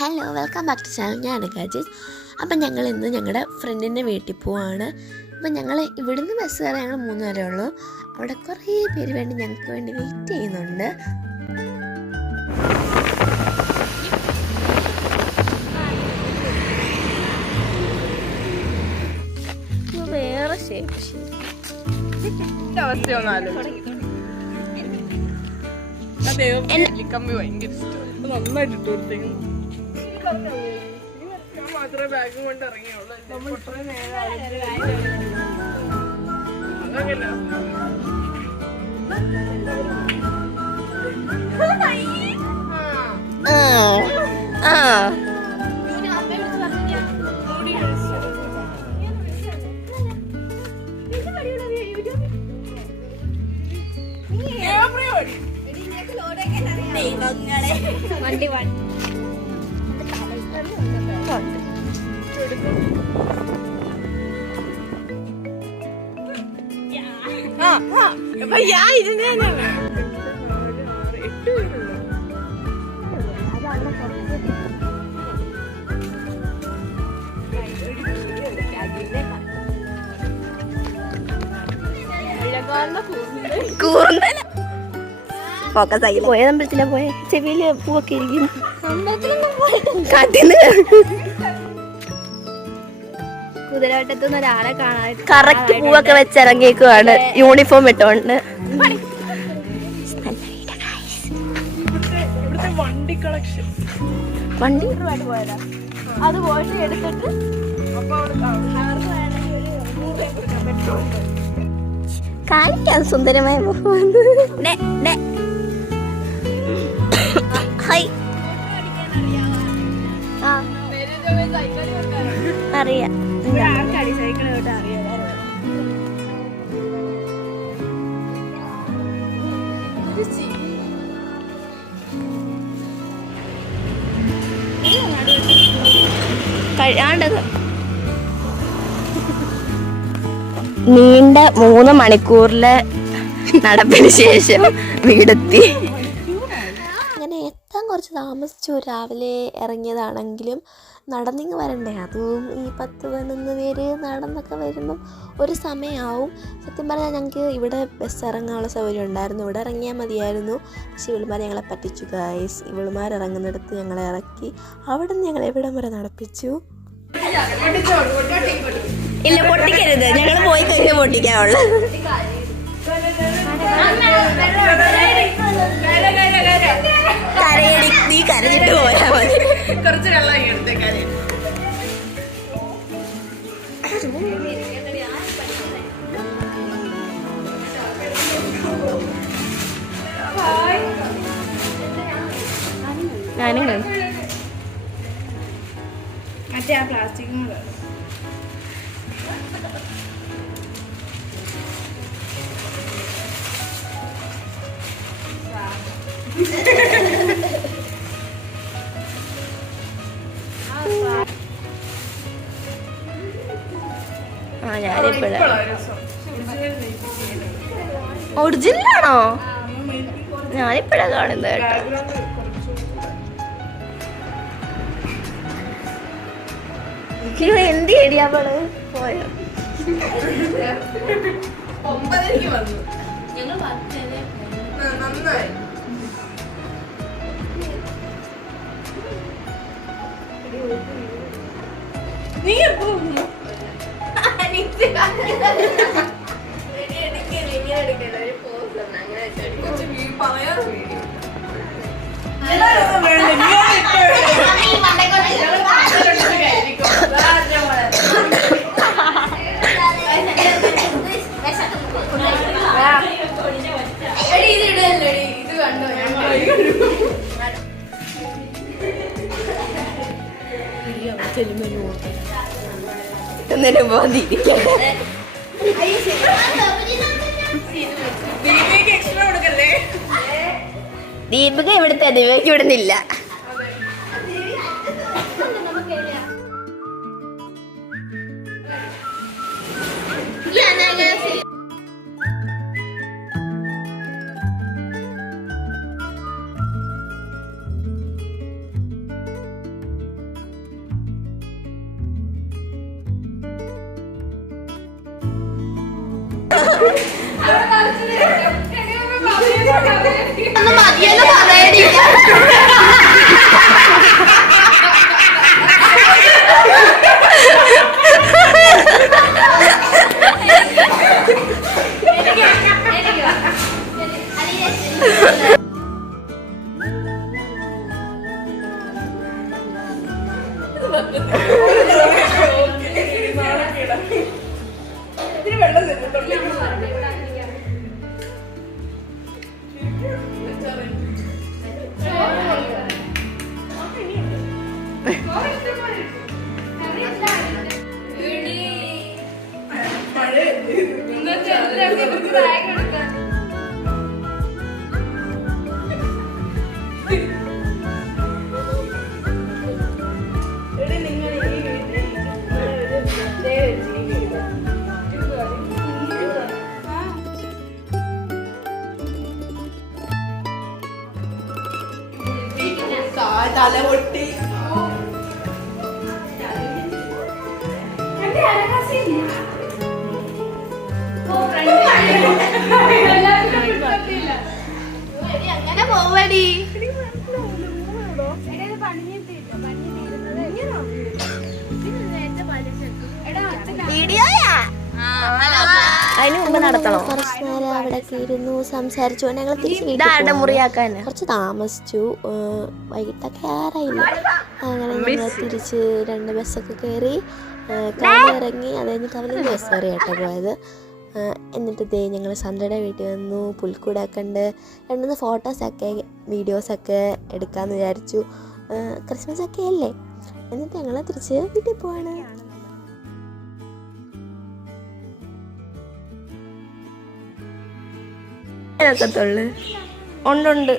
Hello welcome back to channel. ഞാൻ ഗാജിത്. അപ്പം ഞങ്ങൾ ഇന്ന് ഞങ്ങളുടെ ഫ്രണ്ടിൻ്റെ വീട്ടിൽ പോവാണ്. അപ്പം ഞങ്ങൾ ഇവിടുന്ന് ബസ് കയറി ഞങ്ങൾ 3 പേരേ ഉള്ളൂ. അവിടെ കുറേ പേര് വേണ്ടി ഞങ്ങൾക്ക് വേണ്ടി വെയിറ്റ് ചെയ്യുന്നുണ്ട്. വേറെ മാത്രമേ ബാഗും കൊണ്ട് ഇറങ്ങിയുള്ളൂ. വണ്ടി പോയതമ്പലത്തിലാ പോയ ചെവിയില് പൂവൊക്കെ ഇരിക്കുന്നു. കുതിരവട്ടത്തുനിന്ന് ഒരാളെ കാണാൻ കറക്റ്റ് പൂവൊക്കെ വെച്ചിറങ്ങിയേക്കുവാണ് യൂണിഫോം ഇട്ടോണ്ട്. വണ്ടി കളക്ഷൻ വണ്ടി പോയതാ. അത് പോയിട്ട് എടുത്തിട്ട് കാണിക്കാൻ സുന്ദരമായ അറിയാം. സൈക്കിൾ അറിയാം. നീണ്ട 3 മണിക്കൂറിലെ നടപ്പിന് ശേഷം വീടെത്തി. അങ്ങനെ എത്താൻ കുറച്ച് താമസിച്ചു. രാവിലെ ഇറങ്ങിയതാണെങ്കിലും നടന്നിങ്ങ് വരണ്ടേ, അതും ഈ 10-11 പേര് നടന്നൊക്കെ വരുമ്പം ഒരു സമയമാവും. സത്യം പറഞ്ഞാൽ ഞങ്ങൾക്ക് ഇവിടെ ബസ് ഇറങ്ങാനുള്ള സൗകര്യം ഉണ്ടായിരുന്നു, ഇവിടെ ഇറങ്ങിയാൽ മതിയായിരുന്നു. പക്ഷേ ഇവളുമാർ ഞങ്ങളെ പറ്റിച്ചു ഗൈസ്. ഇവളുമാർ ഇറങ്ങുന്നിടത്ത് ഞങ്ങളെ ഇറക്കി, അവിടെ നിന്ന് ഞങ്ങൾ എവിടം വരെ നടപ്പിച്ചു. ഇല്ല, പൊട്ടിക്കരുത്, ഞങ്ങൾ പോയി കഴിഞ്ഞാൽ പൊട്ടിക്കാവുള്ള. കരയടി, നീ കരഞ്ഞിട്ട് പോയാ മതി. കുറച്ച് വെള്ളം എടുത്തേ കാര്യം. ഞാനും കാണും. മറ്റേ ആ പ്ലാസ്റ്റിക് ഒറിജിനലാണോ? ഞാനിപ്പോഴാ കാണുന്നത് കേട്ടോ. എന്ത് ഏരിയാവള് പോയോ? 9:00 വന്നു. നന്നായി. നീ എന്നിട്ട് പോന്നിരിക്കട്ടെ. ദീപിക ഇവിടുത്തെ, ദീപിക ഇവിടുന്നില്ല. പറ്റിയെന്ന് പറയണില്ല. ഇതിന് വെള്ളം തരുന്നുണ്ടോ? തല പൊട്ടി അങ്ങനെ പോവടി. അതിന് മുമ്പ് നടത്തണോ? കുറച്ച് നേരം അവിടെ ഇരുന്നു സംസാരിച്ചു. ഞങ്ങൾ തിരിച്ച് മുറിയാക്കാൻ കുറച്ച് താമസിച്ചു. വൈകിട്ടൊക്കെ ആറായില്ല. അങ്ങനെ ഞങ്ങൾ തിരിച്ച് 2 ബസ്സൊക്കെ കയറി ഇറങ്ങി. അത് കഴിഞ്ഞ് കവലിൽ ബസ് കയറിയാട്ടോ പോയത്. എന്നിട്ട് ഞങ്ങൾ സന്ദ്രയുടെ വീട്ടിൽ വന്നു. പുൽക്കൂടൊക്കെ ഉണ്ട്. 2 ഫോട്ടോസൊക്കെ വീഡിയോസൊക്കെ എടുക്കാമെന്ന് വിചാരിച്ചു. ക്രിസ്മസ് ഒക്കെ അല്ലേ. എന്നിട്ട് ഞങ്ങൾ തിരിച്ച് വീട്ടിൽ പോവാണ്. ഉണ്ട്